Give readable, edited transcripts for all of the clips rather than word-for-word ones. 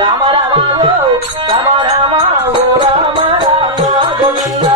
రామ రామ రామ రామ ఓ రామ రామ గోవింద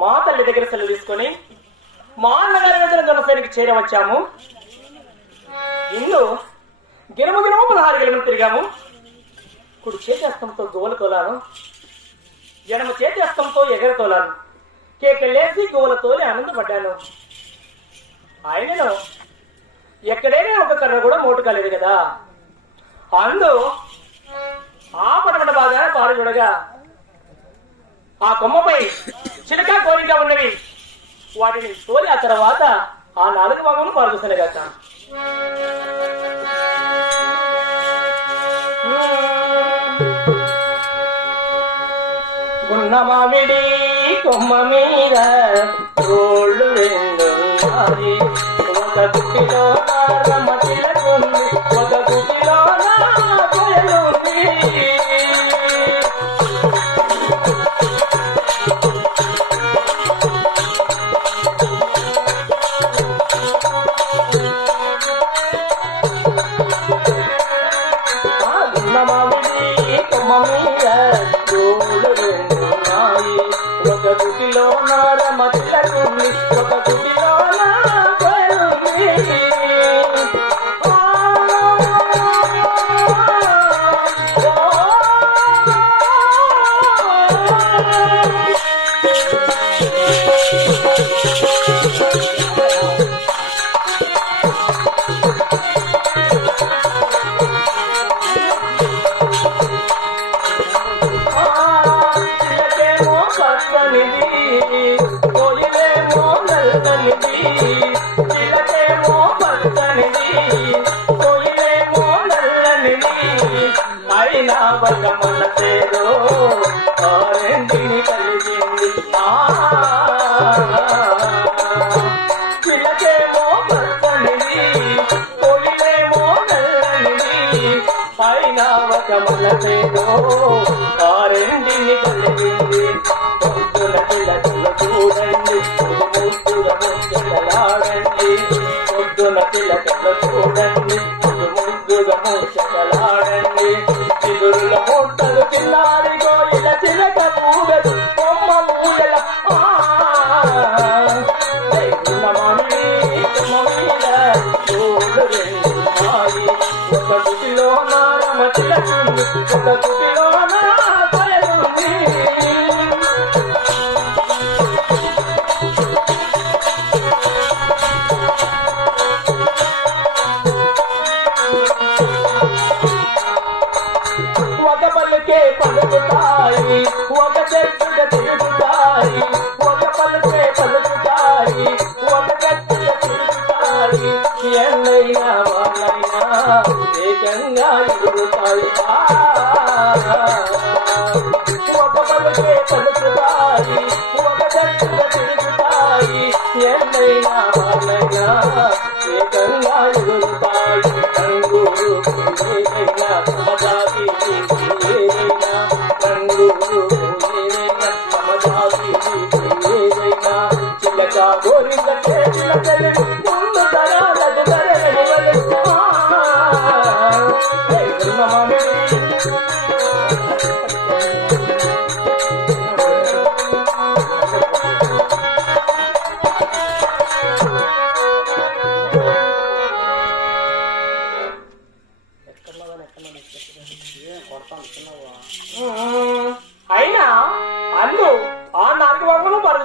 మా తల్లి దగ్గర సెలవు తీసుకొని మా అన్నగారి దగ్గర జనసేనకి చేరవచ్చాము. ఇల్లు గిరము గిరము 16 గిరములు తిరిగాము. కుడి చేతి హస్తంతో గోవలు తోలాను, ఎడమ చేతి హస్తంతో ఎగర తోలాను. కేకలేసి గోవల తోలి ఆనందపడ్డాను. ఆయనను ఎక్కడైనా ఒక కర్ర కూడా మోటు కాలేదు కదా. అందు ఆ పడమట బాగా పారు చూడగా ఆ కొమ్మపై చిలక కోరిక ఉన్నవి. వాటిని తోలి ఆ తర్వాత ఆ 4 భాగములు పారుదూసనగాక. గున్నమామిడి కొమ్మ మీద రోళ్ళు రెండున్నాయి. ఒక గుటిలో రమటిలకుంది, ఒక గుటిలో కోయలుంది. ఒక గుటిలో రమటిలకుంది, ఒక గుటిలో కోయలుంది. మన పేరు ఆరెంజిని కలిగింది. చిలకేమో పచ్చనిది, పొలిలేమో నల్లనిది. పైన ఒక మన పేరు ఆరెంజిని కలిగింది. పొద్దున పిల్లలు చూడండి, ముద్దుగా ముచ్చటలాడండి. పొద్దున పిల్లలు చూడండి, ముద్దుగా ముచ్చటలాడండి. చిగురుల మొట్టలు చిన్నారి గోయిల చిలక పూగలు కొమ్మ ఊయల. ఒక గుటిలో నారమ చిలకుంది, ఒక గుటిలో నా కోయలుంది. ఒక పలుకే పలుకుతాయి, ఒక చెట్టుగా తిరుగుతాయి. ఒక పలుకే పలుకుతాయి, ఒక చెట్టుగా తిరుగుతాయి. ఎన్నైనా వాళ్ళైనా ఏకంగా ఎగురుతాయి. ఒక పలుకే పలుకుతాయి,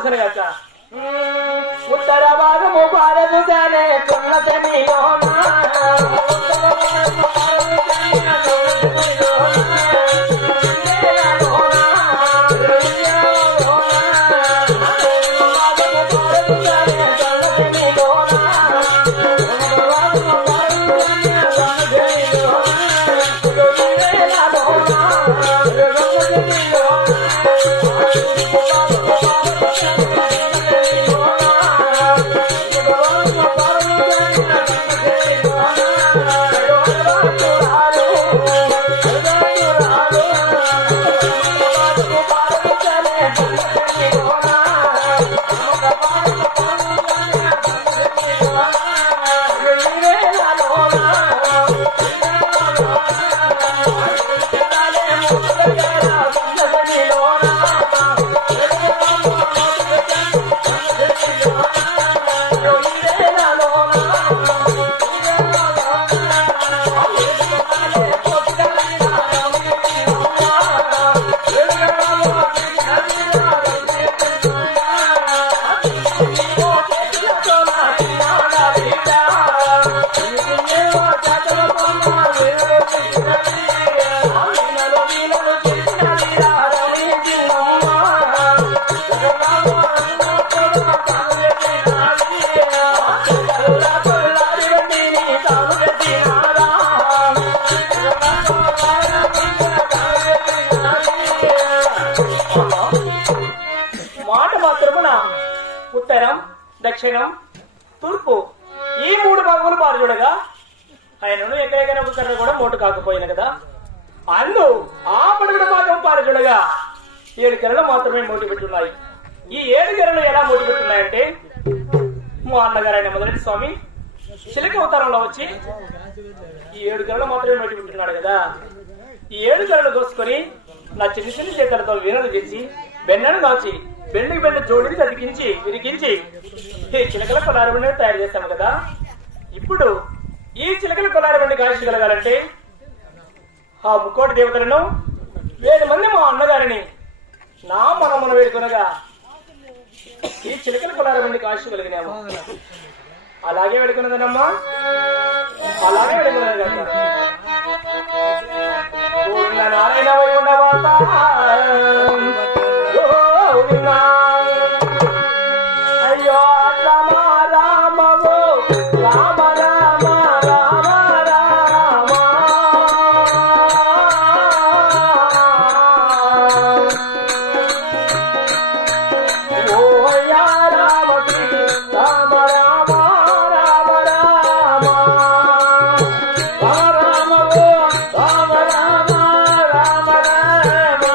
చూసనగాక ఉత్తర భాగము పారదుగానే ఉత్తరం దక్షిణం తూర్పు ఈ 3 భాగములు పారు చూడగా ఆయనను ఎక్కడెక్కడ ఉత్తరం కూడా మోటు కాకపోయిన కదా అందు ఆ పడుగుల భాగం పారు చూడగా 7 గెరలు మాత్రమే మోటి పెట్టున్నాయి. ఈ 7 గెరలు ఎలా మోటి పెట్టున్నాయంటే మా అన్నగారైన మొదటి స్వామి చిలక అవతారంలో వచ్చి ఈ 7 గెరలు మాత్రమే మోటి పెట్టున్నాడు కదా. ఈ 7 గెరలు దోసుకొని నా చిన్న చిన్న చేతులతో వీరలు చేసి బెన్నను దాచి బెండికి బెండ జోడిని తదికించి విరికించి ఈ చిలకల కొలారబండి తయారు చేస్తాము కదా. ఇప్పుడు ఈ చిలకల కొలారబండి కాల్చగలగాలంటే ఆ ముక్కోటి దేవతలను 7 మంది మా అన్నగారిని నా మనమున వేడుకొనగా ఈ చిలకల కొలారబండి కాల్చగలిగినాము. అలాగే వేడుకున్నదనమ్మా, అలాగే వేడుకున్నది. నారాయణ వై ఉండవాత అయ్యో రామ రామ రామ రామ రామ రామ ఓ యా రామ రామ రామ రామ రామ రామ రామ రామ రామ రామ రామ